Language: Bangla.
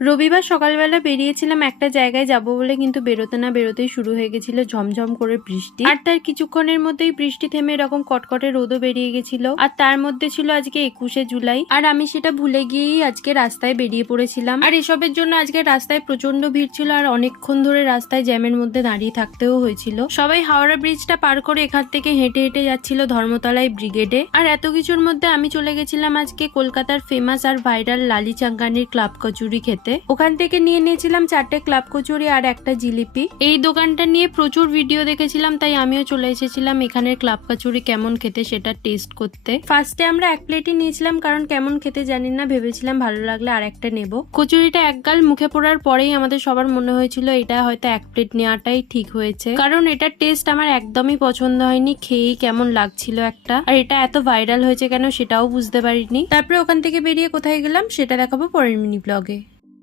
রবিবার সকালবেলা বেরিয়েছিলাম একটা জায়গায় যাব বলে, কিন্তু বেরোতে না বেরোতেই শুরু হয়ে গেছিল ঝমঝম করে বৃষ্টি। আর তার কিছুক্ষণের মধ্যেই বৃষ্টি থেমে এরকম কটকটে রোদও বেরিয়ে গেছিল। আর তার মধ্যে ছিল আজকে 21শে জুলাই, আর আমি সেটা ভুলে গিয়েই আজকে রাস্তায় বেরিয়ে পড়েছিলাম। আর এসবের জন্য আজকে রাস্তায় প্রচন্ড ভিড় ছিল, আর অনেকক্ষণ ধরে রাস্তায় জ্যামের মধ্যে দাঁড়িয়ে থাকতেও হয়েছিল। সবাই হাওড়া ব্রিজটা পার করে এখান থেকে হেঁটে হেঁটে যাচ্ছিল ধর্মতলায় ব্রিগেডে। আর এত কিছুর মধ্যে আমি চলে গেছিলাম আজকে কলকাতার ফেমাস আর ভাইরাল লালি চাঙ্গানির ক্লাব কচুরি খেতে। ওখান থেকে নিয়ে নিয়েছিলাম 4টে ক্লাব কচুরি আর একটা জিলিপি। এই দোকানটা নিয়ে প্রচুর ভিডিও দেখেছিলাম, তাই আমিও চলে এসেছিলাম এখানের ক্লাব কচুরি কেমন খেতে সেটা টেস্ট করতে। ফার্স্টে আমরা এক প্লেটই নিয়েছিলাম, কারণ কেমন খেতে জানি না, ভেবেছিলাম ভালো লাগলে আর একটা নেবো। কচুরিটা একগাল মুখে পড়ার পরেই আমাদের সবার মনে হয়েছিল এটা হয়তো এক প্লেট নেওয়াটাই ঠিক হয়েছে, কারণ এটার টেস্ট আমার একদমই পছন্দ হয়নি। খেয়েই কেমন লাগছিল একটা, আর এটা এত ভাইরাল হয়েছে কেন সেটাও বুঝতে পারিনি। তারপরে ওখান থেকে বেরিয়ে কোথায় গেলাম সেটা দেখাবো পরের মিনি ব্লগে।